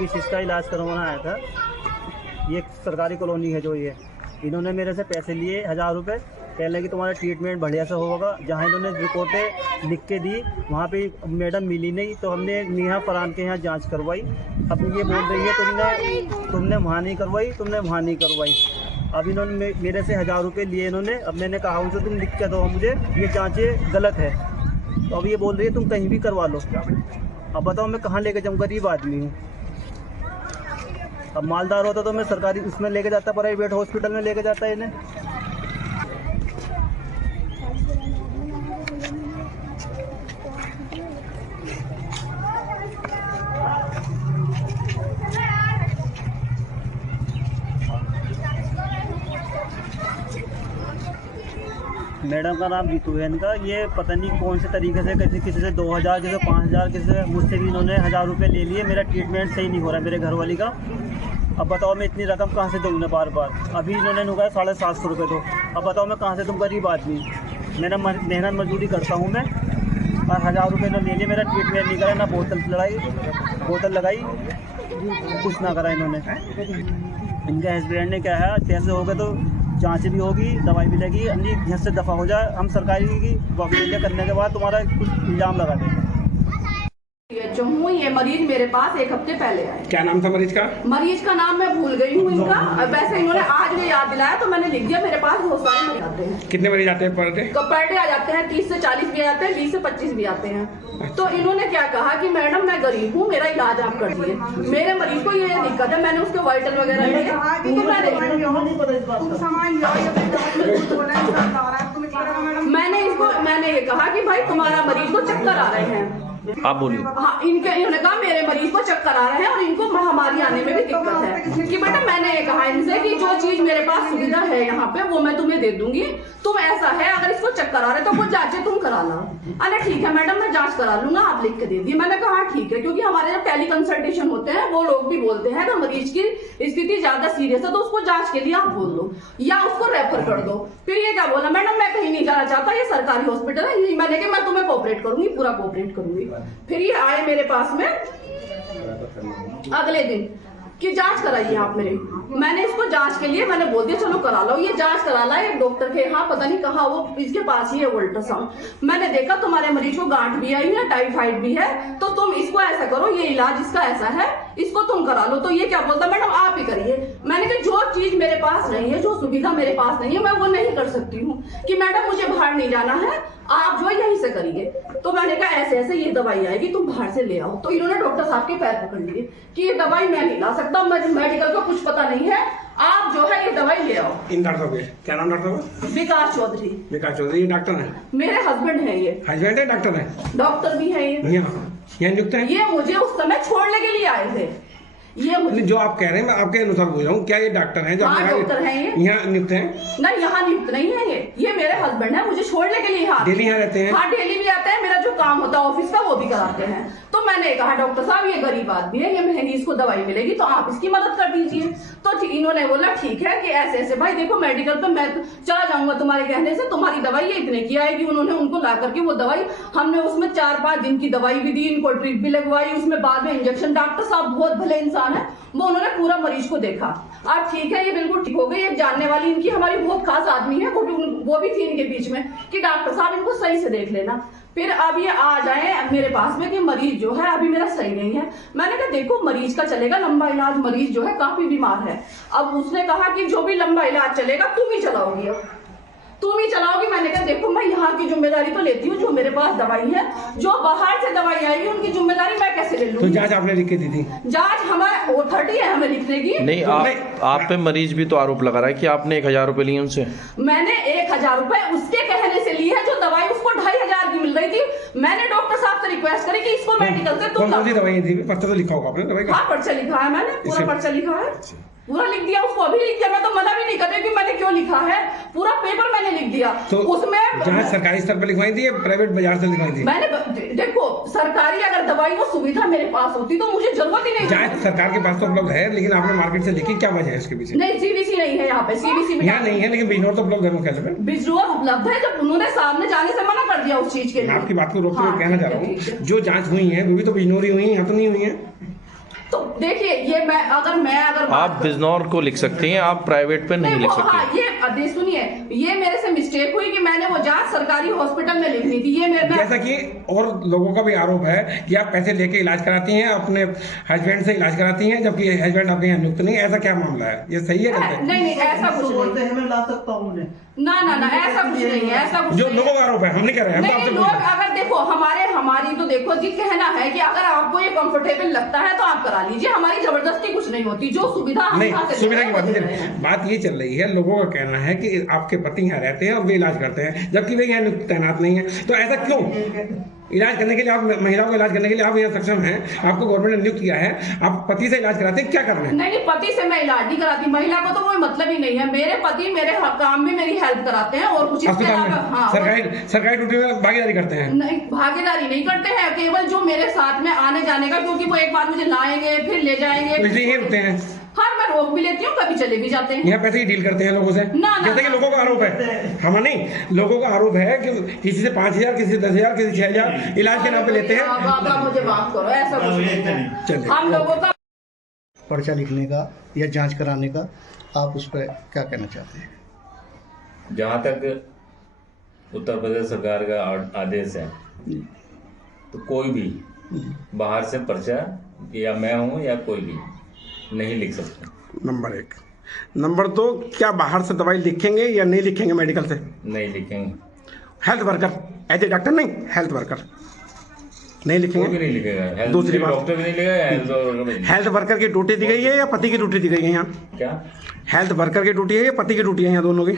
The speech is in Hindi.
मिसिस का इलाज करवाना आया था। ये सरकारी कॉलोनी है जो ये, इन्होंने मेरे से पैसे लिए 1000 रुपये, कह रहे कि तुम्हारा ट्रीटमेंट बढ़िया से होगा। जहाँ इन्होंने रिपोर्टें लिख के दी वहाँ पे मैडम मिली नहीं, तो हमने नेहा फरहान के यहाँ जांच करवाई। अब ये बोल रही है तुमने वहाँ नहीं करवाई, तुमने वहाँ नहीं करवाई। अब इन्होंने मेरे से 1000 रुपये लिए इन्होंने। अब मैंने कहा उनसे तुम लिख के दो मुझे, ये जाँचें गलत है। तो अब ये बोल रही है तुम कहीं भी करवा लो। अब बताओ मैं कहाँ लेके जाऊँ, गरीब आदमी हूँ। अब मालदार होता तो मैं सरकारी उसमें लेके जाता, प्राइवेट हॉस्पिटल में लेके जाता इन्हें। मैडम का नाम जीतू है इनका। ये पता नहीं कौन से तरीके से किसी से 2000, किसी से 5000, किसी से मुझसे भी इन्होंने 1000 रुपये ले लिए। मेरा ट्रीटमेंट सही नहीं हो रहा है मेरे घरवाली का। अब बताओ मैं इतनी रकम कहाँ से दूँ ना बार बार। अभी इन्होंने नुकाया 750 रुपये दो। अब बताओ मैं कहाँ से दूँ, गरीब आदमी। मैंने मेहनत मजदूरी करता हूँ मैं, और 1000 रुपये इन्होंने ले लिए। मेरा ट्रीटमेंट नहीं करा, ना बोतल लगाई, कुछ ना करा इन्होंने। इनके हस्बैंड ने क्या है, कैसे होगा तो जांच भी होगी, दवाई भी लगेगी, अन्य घर से दफ़ा हो जाए। हम सरकारी की वकालत करने के बाद तुम्हारा कुछ इल्ज़ाम लगा देंगे। ये मरीज मेरे पास 1 हफ्ते पहले आए। क्या नाम था मरीज का? मरीज का नाम मैं भूल गई हूँ इनका। वैसे इन्होंने आज भी याद दिलाया तो मैंने लिख दिया। मेरे पास बहुत सारे मरीज आते हैं। कितने मरीज आते हैं पर डे? पर डे आ जाते हैं 30 से 40 भी आते हैं, 20 से 25 भी आते हैं। तो इन्होंने क्या कहा कि मैडम मैं गरीब हूँ, मेरा इलाज आप कर दिए। मेरे मरीज को ये दिक्कत है, मैंने उसके वाइटल वगैरह लिए तो मैंने ये कहा कि भाई तुम्हारा मरीज को चक्कर आ रहे हैं। आप बोलिए। हाँ, इन्होंने कहा मेरे मरीज को चक्कर आ रहे हैं और इनको महामारी आने में भी दिक्कत है कि बेटा मैंने ये कहा इनसे कि जो चीज मेरे पास सुविधा है यहाँ पे वो मैं तुम्हें दे दूंगी। तुम ऐसा है अगर इसको चक्कर आ रहे तो वो जांचें तुम करा लो। अरे ठीक है मैडम मैं जांच करा लूंगा, आप लिख के दे दिए। मैंने कहा ठीक है, क्योंकि हमारे जब टेली कंसल्टेशन होते हैं वो लोग भी बोलते हैं अगर मरीज की स्थिति ज्यादा सीरियस है तो उसको जांच के लिए आप बोल दो या उसको रेफर कर दो। फिर ये क्या बोला, मैडम मैं कहीं नहीं जाना चाहता, ये सरकारी हॉस्पिटल है। यही मैंने कहा मैं तुम्हें कोऑपरेट करूंगी, पूरा कोऑपरेट करूंगी। फिर ये आए मेरे पास में अगले दिन कि जांच कराइए आप मेरे। मैंने इसको जांच के लिए मैंने बोल दिया चलो करा लो। ये जांच करा ला एक डॉक्टर के यहाँ, पता नहीं कहाँ, वो इसके पास ही है अल्ट्रासाउंड। मैंने देखा तुम्हारे मरीज को गांठ भी आई है, टाइफाइड भी है, तो तुम इसको ऐसा करो, ये इलाज इसका ऐसा है, इसको तुम करा लो। तो ये क्या बोलता मैडम आप ही करिए। मैंने कहा जो चीज मेरे पास नहीं है, जो सुविधा मेरे पास नहीं है, मैं वो नहीं कर सकती हूँ कि मैडम मुझे बाहर नहीं जाना है, आप जो यहीं से करिए। तो मैंने कहा ऐसे ऐसे ये दवाई आएगी, तुम बाहर से ले आओ। तो इन्होंने डॉक्टर साहब के पैर पकड़ लिए कि ये दवाई मैं नहीं ला सकता, मुझे मेडिकल का कुछ पता नहीं है, आप जो है ये दवाई ले आओ। इन डॉक्टर साहब क्या नाम डॉक्टर साहब? विकास चौधरी। विकास चौधरी डॉक्टर है? मेरे हस्बैंड है ये। हस्बैंड है डॉक्टर है? डॉक्टर भी है ये। यहाँ नियुक्त है? ये मुझे उस समय छोड़ने के लिए आए थे। ये जो आप कह रहे हैं मैं आपके अनुसार बोल रहा हूँ, क्या ये डॉक्टर हैं? हाँ डॉक्टर हैं ये। यहाँ नियुक्त है? नहीं यहाँ नियुक्त नहीं है ये मेरे हस्बैंड है, मुझे छोड़ने के लिए यहाँ डेली यहाँ रहते हैं? हाँ डेली भी आते हैं, मेरा जो काम होता है ऑफिस का वो भी कराते हैं। तो मैंने कहा डॉक्टर साहब ये गरीब आदमी है, ये महंगी इसको दवाई मिलेगी तो आप इसकी मदद कर दीजिए। तो इन्होंने बोला ठीक है कि ऐसे ऐसे भाई देखो मेडिकल पे मैं चला जाऊंगा तुम्हारे कहने से, तुम्हारी दवाई ये इतने की आएगी। उन्होंने उनको ला करके वो दवाई, हमने उसमें 4-5 दिन की दवाई भी दी, इनको ड्रिप भी लगवाई, उसमें बाद में इंजेक्शन। डॉक्टर साहब बहुत भले इंसान है, वो उन्होंने पूरा मरीज को देखा। अब ठीक है ये बिल्कुल ठीक हो गई। एक जानने वाली इनकी हमारी बहुत खास आदमी है, वो भी थी इनके बीच में कि डॉक्टर साहब इनको सही से देख लेना। फिर अब ये आ जाए मेरे पास में कि मरीज जो है अभी मेरा सही नहीं है। मैंने कहा देखो मरीज का चलेगा लंबा इलाज, मरीज जो है काफी बीमार है। अब उसने कहा कि जो भी लंबा इलाज चलेगा तुम ही चलाओगी, अब तुम ही चलाओगी। मैंने कहा देखो मैं यहाँ की जिम्मेदारी तो लेती हूँ, जो मेरे पास दवाई है, जो बाहर से दवाई आएगी उनकी जिम्मेदारी मैं कैसे ले लूँ? तो जांच आपने लिख के दी थी? जांच हमारा अथॉरिटी है हमें लिखने की। नहीं आप पे मरीज भी तो आरोप लगा रहा है कि आपने 1000 रुपए लिए उनसे। मैंने 1000 रुपए उसके कहने से लिए है, जो दवाई उसको 2500 की मिल रही थी। मैंने डॉक्टर साहब से रिक्वेस्ट करी कि इसको मेडिकल से तुम कौन सी दवाई थी? पर्चा तो लिखा होगा आपने दवाई का? हाँ पर्चा लिखा है, मैंने पूरा पर्चा लिखा है, पूरा लिख दिया उसको, अभी लिख दिया। मैं तो मना भी नहीं कर रही कि मैंने क्यों लिखा है, पूरा पेपर मैंने लिख दिया। तो उसमें जहाँ सरकारी स्तर पर लिखवाई थी या प्राइवेट बाजार से लिखवाई थी? मैंने देखो सरकारी अगर दवाई वो सुविधा मेरे पास होती तो मुझे जरूरत ही नहीं। जांच सरकार के पास तो उपलब्ध है, लेकिन आपने मार्केट से लिखी, क्या वजह है इसके पीछे? नहीं सीबीसी नहीं है यहाँ पे, सीबीसी में यहाँ नहीं है, लेकिन बिजनौर तो उपलब्ध है मुख्यालय में। बिजनौर उपलब्ध है, जब उन्होंने सामने जाने से मना कर दिया उस चीज के लिए। आपकी बात को रोकते हुए कहना चाह रहा हूँ, जो जांच हुई है वो भी तो बिजनौर ही हुई है, यहाँ तो नहीं हुई है। तो देखिए ये मैं अगर बात आप करूं- बिजनौर को लिख सकती हैं, आप प्राइवेट पे नहीं लिख वो हाँ, सकती। ये सुनिए, ये मेरे से मिस्टेक हुई कि मैंने वो जांच सरकारी हॉस्पिटल में लिखनी थी। ये मेरे जैसा कि और लोगों का भी आरोप है कि आप पैसे लेके इलाज कराती हैं, अपने हस्बैंड से इलाज कराती हैं, जबकि हस्बैंड आपके यहाँ नियुक्त नहीं है। ऐसा क्या मामला है, ये सही है गलत है? नहीं ऐसा कुछ बोलते नहीं, हैं मैं ला सकता हूँ उन्हें। ना ऐसा कुछ नहीं है, ऐसा कुछ जो नहीं है। लोगों का आरोप है, हम नहीं कर रहे हैं, हम तो नहीं आपसे लोग पूछ रहे हैं। अगर देखो हमारी तो देखो जी कहना है कि अगर आपको ये कंफर्टेबल लगता है तो आप करा लीजिए, हमारी जबरदस्ती कुछ नहीं होती, जो सुविधा हम यहाँ नहीं, से सुविधा ले की रहे बात हैं, नहीं वो चल दे रहे रही। हैं। बात ये चल रही है, लोगों का कहना है कि आपके पति यहाँ रहते हैं और वे इलाज करते हैं, जबकि वे यहाँ तैनात नहीं है। तो ऐसा क्यों? इलाज करने के लिए आप, महिलाओं को इलाज करने के लिए आप यहाँ सक्षम हैं, आपको गवर्नमेंट ने नियुक्त किया है, आप पति से इलाज कराते हैं, क्या करना है? नहीं पति से मैं इलाज नहीं कराती, महिला को तो कोई मतलब ही नहीं है। मेरे पति मेरे काम में मेरी हेल्प कराते हैं और कुछ इसके अस्पताल में अलावा हाँ सरकारी ड्यूटी में भागीदारी करते हैं? नहीं भागीदारी नहीं करते हैं, केवल जो मेरे साथ में आने जाने का, क्योंकि वो एक बार मुझे लाएंगे फिर ले जाएंगे, तो इसलिए ये रुकते हैं, हाँ मैं रोक भी लेती हूँ, कभी चले भी जाते हैं। यहाँ पैसे की डील करते हैं लोगों से, ना, जैसे कि ना। लोगों का आरोप है। हम नहीं, लोगों का आरोप है कि किसी से 5,000, किसी से 10,000, किसी से 6,000 इलाज के नाम पे लेते हैं। बाबा मुझे माफ करो, ऐसा कुछ नहीं है। चलिए। हम लोगों का पर्चा लिखने का या जांच कराने का, आप उस पर क्या कहना चाहते हैं? जहाँ तक उत्तर प्रदेश सरकार का आदेश है, तो कोई भी बाहर से पर्चा, या मैं हूँ या कोई भी, नहीं लिख सकता। नंबर 1। नंबर 2, क्या बाहर से दवाई लिखेंगे या नहीं लिखेंगे मेडिकल से? नहीं लिखेंगे, health worker, as a doctor नहीं, हेल्थ वर्कर नहीं कोई भी लिखेंगे। नहीं लिखेगा। दूसरी बात- डॉक्टर भी नहीं लिखेगा, हेल्थ वर्कर भी नहीं। हेल्थ वर्कर की ड्यूटी दी गई है या पति की ड्यूटी दी गई है यहाँ? क्या हेल्थ वर्कर की ड्यूटी है या पति की ड्यूटी है यहाँ दोनों की?